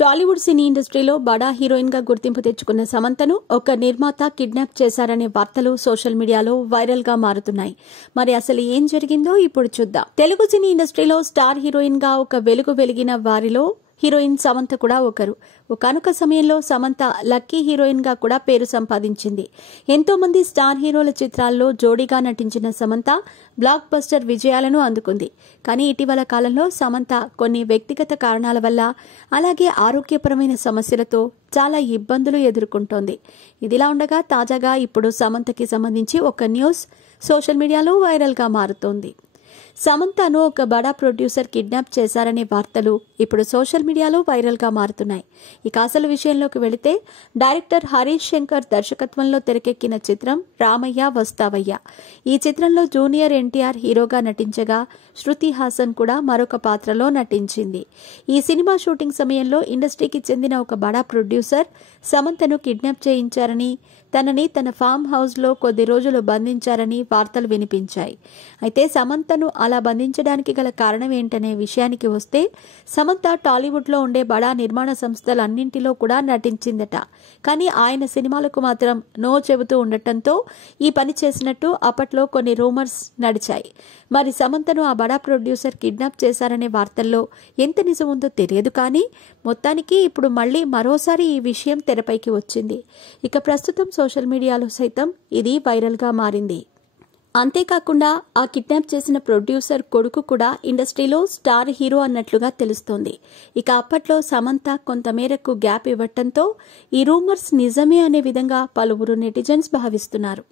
టాలీవుడ్ సినీ ఇండస్ట్రీలో బడా హీరోయిన్ గా గుర్తింపు తెచ్చుకున్న సమంతను ఒక నిర్మాత కిడ్నాప్ చేశారనే వార్తలు సోషల్ మీడియాలో వైరల్ గా మారుతున్నాయి. మరి అసలు ఏం జరిగిందో ఇప్పుడు చూద్దాం. తెలుగు సినీ ఇండస్ట్రీలో స్టార్ హీరోయిన్ గా ఒక వెలుగు వెలిగిన వారిలో హీరోయిన్ సమంత కూడా ఒకరు. ఒకానొక సమయంలో సమంత లక్కీ హీరోయిన్ గా కూడా పేరు సంపాదించింది. ఎంతో మంది స్టార్ హీరోల చిత్రాల్లో జోడీగా నటించిన సమంత బ్లాక్ బస్టర్ విజయాలను అందుకుంది. కానీ ఇటీవల కాలంలో సమంత కొన్ని వ్యక్తిగత కారణాల వల్ల అలాగే ఆరోగ్యపరమైన సమస్యలతో చాలా ఇబ్బందులు ఎదుర్కొంటోంది. ఇదిలా ఉండగా తాజాగా ఇప్పుడు సమంతకి సంబంధించి ఒక న్యూస్ సోషల్ మీడియాలో వైరల్ గా మారుతోంది. సమంతను ఒక బడా ప్రొడ్యూసర్ కిడ్నాప్ చేశారనే వార్తలు ఇప్పుడు సోషల్ మీడియాలో వైరల్ గా మారుతున్నాయి. ఇక అసలు విషయంలోకి వెళితే డైరెక్టర్ హరీష్ శంకర్ దర్శకత్వంలో తెరకెక్కిన చిత్రం రామయ్య వస్తావయ్య. ఈ చిత్రంలో జూనియర్ ఎన్టీఆర్ హీరోగా నటించగా శృతి హాసన్ కూడా మరొక పాత్రలో నటించింది. ఈ సినిమా షూటింగ్ సమయంలో ఇండస్ట్రీకి చెందిన ఒక బడా ప్రొడ్యూసర్ సమంతను కిడ్నాప్ చేయించారని, తనని తన ఫామ్ హౌస్ లో కొద్ది రోజులు బంధించారని వార్తలు వినిపించాయి. అయితే సమంతను అలా బంధించడానికి గల కారణం ఏంటనే విషయానికి వస్తే సమంత టాలీవుడ్ లో ఉండే బడా నిర్మాణ సంస్థలన్నింటిలో కూడా నటించిందట. కానీ ఆయన సినిమాలకు మాత్రం నో చెబుతూ ఉండటంతో ఈ పని చేసినట్టు అప్పట్లో కొన్ని రూమర్స్ నడిచాయి. మరి సమంతను ఆ బడా ప్రొడ్యూసర్ కిడ్నాప్ చేశారనే వార్తల్లో ఎంత నిజం ఉందో తెలియదు. కానీ మొత్తానికి ఇప్పుడు మళ్లీ మరోసారి ఈ విషయం తెరపైకి వచ్చింది. ఇక ప్రస్తుతం సోషల్ మీడియాలో సైతం ఇది వైరల్ గా మారింది. అంతేకాకుండా ఆ కిడ్నాప్ చేసిన ప్రొడ్యూసర్ కొడుకు కూడా ఇండస్ట్రీలో స్టార్ హీరో అన్నట్లుగా తెలుస్తోంది. ఇక అప్పట్లో సమంత కొంతమేరకు గ్యాప్ ఇవ్వటంతో ఈ రూమర్స్ నిజమే అనే విధంగా పలువురు నెటిజన్స్ భావిస్తున్నారు.